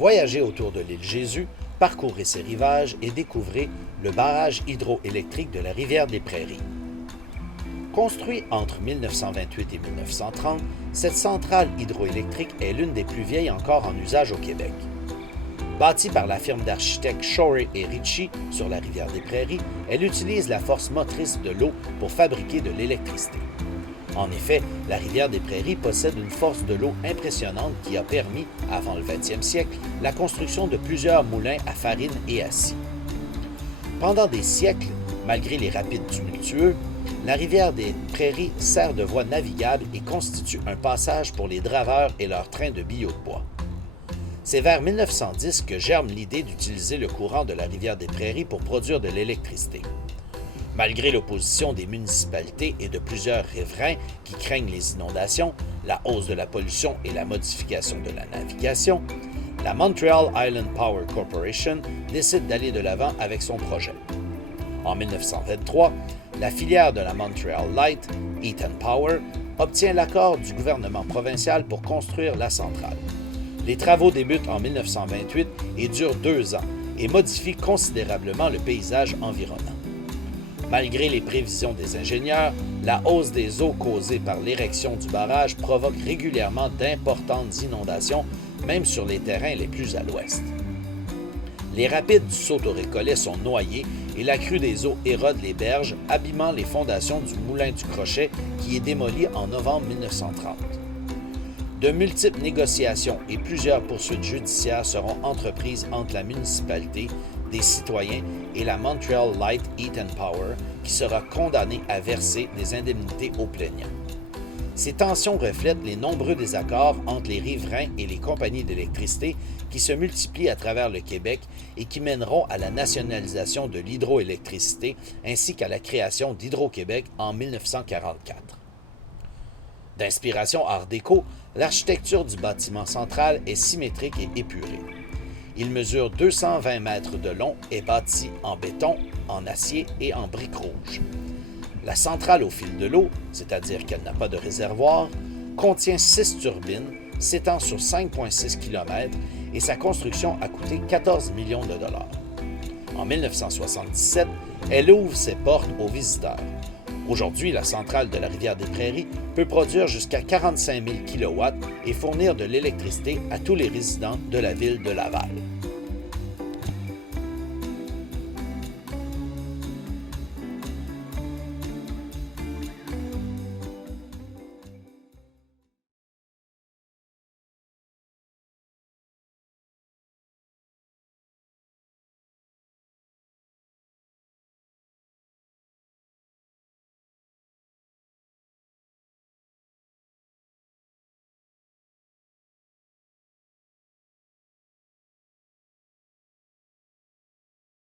Voyagez autour de l'île Jésus, parcourez ses rivages et découvrez le barrage hydroélectrique de la rivière des Prairies. Construit entre 1928 et 1930, cette centrale hydroélectrique est l'une des plus vieilles encore en usage au Québec. Bâtie par la firme d'architectes Shorey et Ritchie sur la rivière des Prairies, elle utilise la force motrice de l'eau pour fabriquer de l'électricité. En effet, la rivière des Prairies possède une force de l'eau impressionnante qui a permis, avant le 20e siècle, la construction de plusieurs moulins à farine et à scie. Pendant des siècles, malgré les rapides tumultueux, la rivière des Prairies sert de voie navigable et constitue un passage pour les draveurs et leurs trains de billots de bois. C'est vers 1910 que germe l'idée d'utiliser le courant de la rivière des Prairies pour produire de l'électricité. Malgré l'opposition des municipalités et de plusieurs riverains qui craignent les inondations, la hausse de la pollution et la modification de la navigation, la Montreal Island Power Corporation décide d'aller de l'avant avec son projet. En 1923, la filière de la Montreal Light, Eaton Power, obtient l'accord du gouvernement provincial pour construire la centrale. Les travaux débutent en 1928 et durent 2 ans et modifient considérablement le paysage environnant. Malgré les prévisions des ingénieurs, la hausse des eaux causée par l'érection du barrage provoque régulièrement d'importantes inondations, même sur les terrains les plus à l'ouest. Les rapides du Sault-au-Récollet sont noyés et la crue des eaux érode les berges, abîmant les fondations du moulin du Crochet qui est démoli en novembre 1930. De multiples négociations et plusieurs poursuites judiciaires seront entreprises entre la municipalité, des citoyens et la Montreal Light Eaton Power, qui sera condamnée à verser des indemnités aux plaignants. Ces tensions reflètent les nombreux désaccords entre les riverains et les compagnies d'électricité qui se multiplient à travers le Québec et qui mèneront à la nationalisation de l'hydroélectricité ainsi qu'à la création d'Hydro-Québec en 1944. D'inspiration art déco, l'architecture du bâtiment central est symétrique et épurée. Il mesure 220 mètres de long et est bâti en béton, en acier et en briques rouges. La centrale au fil de l'eau, c'est-à-dire qu'elle n'a pas de réservoir, contient 6 turbines, s'étend sur 5,6 km et sa construction a coûté 14 millions de dollars. En 1977, elle ouvre ses portes aux visiteurs. Aujourd'hui, la centrale de la rivière des Prairies peut produire jusqu'à 45 000 kW et fournir de l'électricité à tous les résidents de la ville de Laval.